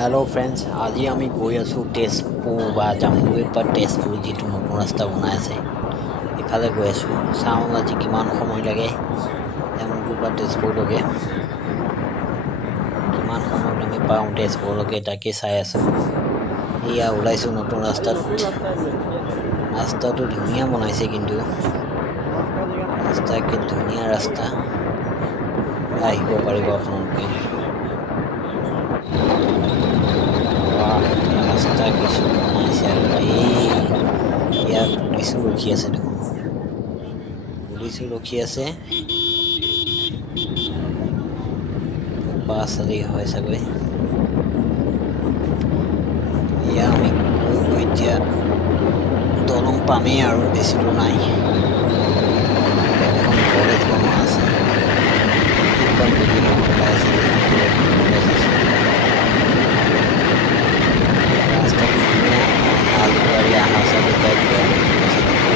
Hello' friends, আজি আমি গৈ আছোঁ তেজপুৰ বা জামুগুৰিৰ পৰা তেজপুৰ যিটো নতুন ৰাস্তা বনাই আছে ইফালে গৈ আছোঁ। চাওঁ আজি কিমান সময় লাগে জামুগুৰিৰ পৰা তেজপুৰলৈকে, কিমান সময়ত আমি পাওঁ তেজপুৰলৈকে তাকে চাই আছোঁ। এয়া ওলাইছোঁ নতুন ৰাস্তাত। ৰাস্তাটো ধুনীয়া বনাইছে, কিন্তু ৰাস্তা কি ধুনীয়া ৰাস্তা, আহিব পাৰিব আপোনালোকে। ৰাস্তা কিছু বনাইছে আৰু ইয়াত পুলিচো ৰখি আছে দেখোন, পুলিচো ৰখি আছে। বাছ আদি হয় চাগৈ। এয়া আমি গৈ এতিয়া দলং পামেই আৰু বেছি দূৰ নাই। ইয়াত এখন কলেজ বনোৱা আছে, এইখন বিল্ডিং এখন ওলাই আছে যে এখন কলেজ আছে। ৰাস্তাটো ধুনীয়া, মাল গাড়ী অহা চাগৈ যাই কিবা আছে চাগৈ।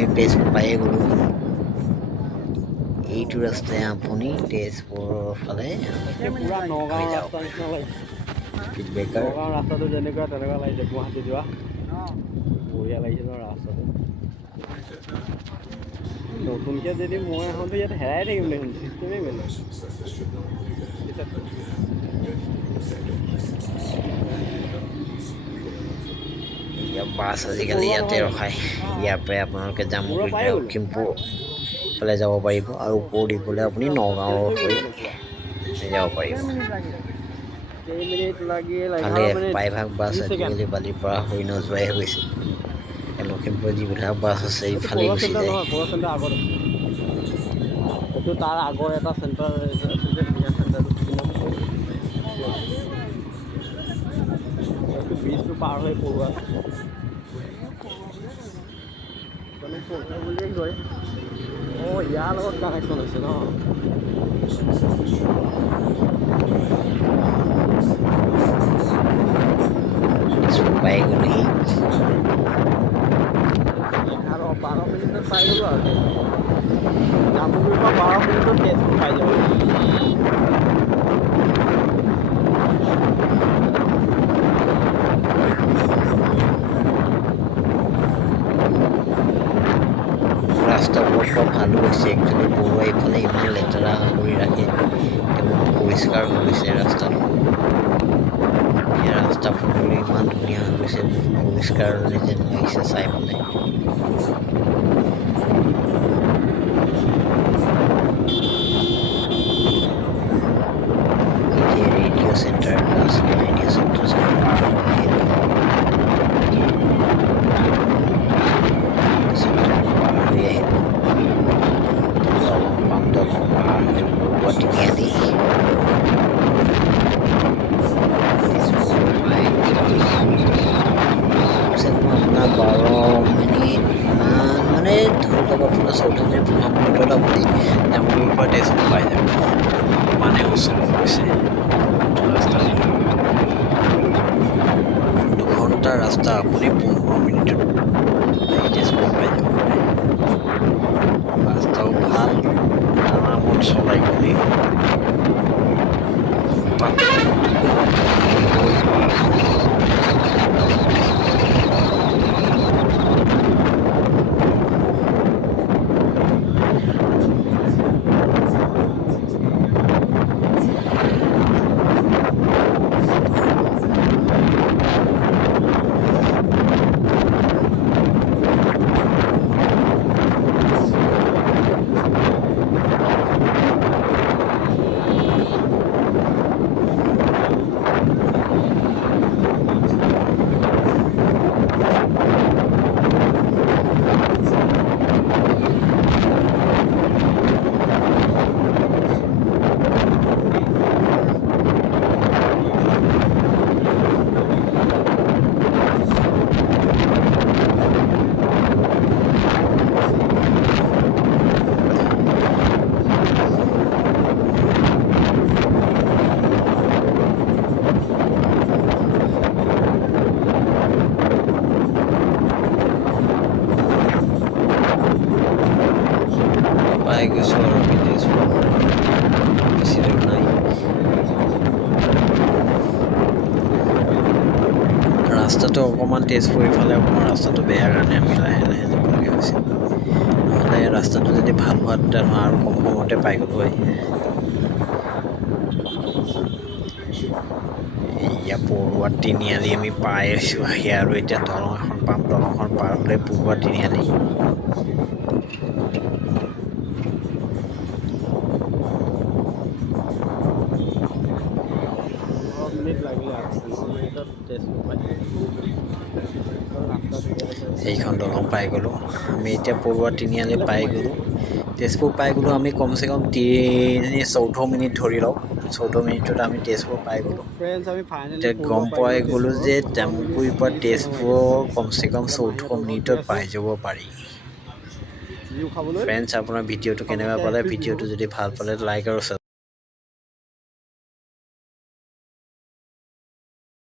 আমি তেজপুৰ পায়ে গ'লোঁ এইটো ৰাস্তাই আপুনি তেজপুৰৰ ফালে পুৰা নগাঁও ৰাস্তা নিচিনা লাগিছে ফিডবেকাৰ নগাঁও ৰাস্তাটো যেনেকুৱা তেনেকুৱা লাগিছে গুৱাহাটী যোৱা বঢ়িয়া লাগিছে ন ৰাস্তাটো নতুনকৈ যদি মই আহোঁতে ইয়াত হেৰাই থাকিম দেখোন চিষ্টেমেই বেলেগ বাছ আজিকালি ইয়াতে ৰখায় ইয়াৰ পৰাই আপোনালোকে জামুগুৰি লখিমপুৰ ফালে যাব পাৰিব আৰু ওপৰেদি গ'লে আপুনি নগাঁৱৰ হৈ যাব পাৰিব ভালে প্ৰায়ভাগ বাছ আজিকালি বালিৰ পৰা হৈ নোযোৱাই হৈ গৈছে লখিমপুৰৰ যিবিলাক বাছ আছে ইফালে গুচি যায় এইটো তাৰ আগৰ এটা চেণ্টাৰ ব্ৰিজটো পাৰ হৈ পঢ়োৱা বুলিয়েই কয় অঁ ইয়াৰ লগত কানেকশ্যন আছে ন পাই গ'লেহি আৰু 12 মিনিটত পাই গ'লোঁ আৰু জামুগুৰিৰ পৰা 12 মিনিটত তেজপুৰ পাই যাব ৰাস্তাবোৰ চব ভালো হৈছে একচুৱেলি বৰুৱা ইফালে ইমান লেতেৰা কৰি ৰাখে বহুত পৰিষ্কাৰ হৈ গৈছে ৰাস্তাটো ৰাস্তা পদূলি ইমান ধুনীয়া হৈ গৈছে পৰিষ্কাৰ যেন লাগিছে চাই পেলাই ৰেডিঅ' চেণ্টাৰ আছে ৰেডিঅ' চেণ্টাৰ মানে ধৰি লওক আপোনাৰ 14 মিনিট 15 মিনিটত আপুনি জামুগুৰিৰ পৰা তেজপুৰ পাই যাব মানে ওচৰত গৈছে দুঘণ্টাৰ ৰাস্তা আপুনি 15 মিনিটত তেজপুৰ পাই যাব ৰাস্তাও ভাল আৰামত চলাই গ'লেই পাই গৈছোঁ আৰু আমি তেজপুৰ বেছি দূৰ নাই ৰাস্তাটো অকণমান তেজপুৰ ইফালে অকণমান ৰাস্তাটো বেয়া কাৰণে আমি লাহে লাহে যাবলগীয়া হৈছে নহ'লে ৰাস্তাটো যদি ভাল হোৱা তেতিয়া আৰু কম সময়তে পাই গ'লোঁ হয় এয়া পৰুৱা তিনিআলি আমি পাই আছোঁ আহি আৰু এতিয়া দলং এখন পাম দলংখন পাৰ হ'লে পৰুৱা তিনিআলি এইখন দলং পাই গ'লোঁ আমি এতিয়া পৰুৱা তিনিআলি পাই গ'লোঁ তেজপুৰ পাই গ'লোঁ আমি কমচে কম 14 মিনিট ধৰি লওক 14 মিনিটত আমি তেজপুৰ পাই গ'লোঁ এতিয়া গম পাই গ'লোঁ যে জামুগুৰিৰ পৰা তেজপুৰ কমচে কম 14 মিনিটত পাই যাব পাৰি ফ্ৰেণ্ডছ আপোনাৰ ভিডিঅ'টো কেনেকুৱা পালে ভিডিঅ'টো যদি ভাল পালে লাইক আৰু